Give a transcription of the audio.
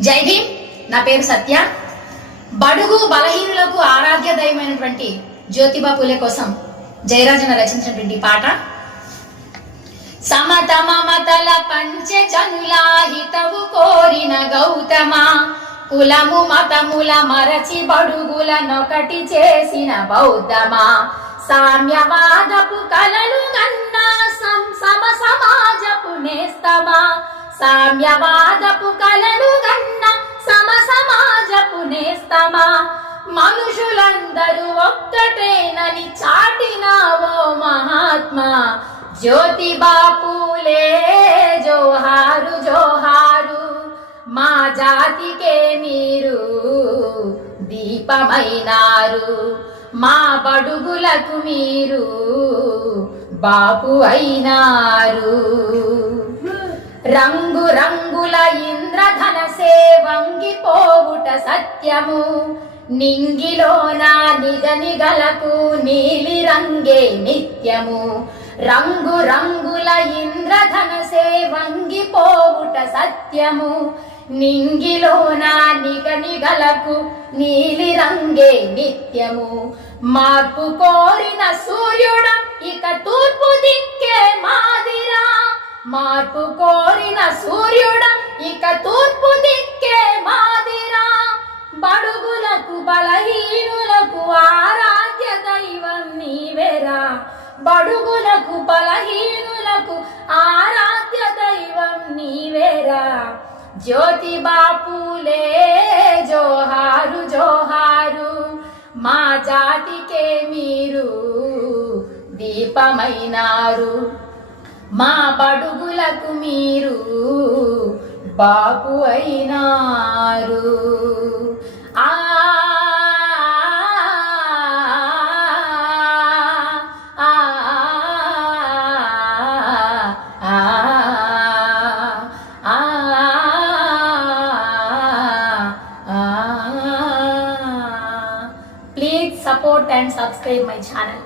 జై భీమ్. నా పేరు సత్య. బడుగు బలహీనులకు ఆరాధ్య దైవమైనటువంటి జ్యోతిబా పూలే కోసం జయరాజన రచించినటువంటి పాట. సమత మమతల పంచ జనులా కోరిన గౌతమ. కులము మతముల మరచి బడుగుల నొకటి చేసిన బౌద్ధమా. సామ్యవాదపు కలలు కన్నా సం సమ సమాజపు నేస్తమా. సామ్యవాదపు కలలు గన్న సమ సమాజపు నేస్తమా? మనుషులందరూ ఒక్కటేనని చాటినావో మహాత్మా? జ్యోతి బాపులే జోహారు జోహారు. మా జాతికే మీరు దీపమైనారు. మా బడుగులకు మీరు బాపు అయినారు. రంగు రంగుల ఇంద్రధనసే వంగిపోవుట సత్యము. నింగిలోన నిజ నిగలకు నీలి రంగే నిత్యము. రంగు రంగుల ఇంద్రధనసే వంగిపోవుట సత్యము. నింగిలోన నిగ నిగలకు నీలి రంగే నిత్యము. మార్పు కోరిన సూర్యుడ ఇక తూర్పు దిక్కే మా మార్పు కోరిన సూర్యుడ ఇక తూర్పు దిక్కే మాదిరా. బడుగులకు బలహీనులకు ఆరాధ్య దైవం నీవేరా. బడుగులకు బలహీనులకు ఆరాధ్య దైవం నీవేరా. జ్యోతి బాపులే జోహారు జోహారు. మా జాతికే మీరు దీపమైనారు. మా బడుగులకు మీరు బాపు అయినారు ఆ ఆ, ఆ, ఆ, ఆ. Please support and subscribe my channel.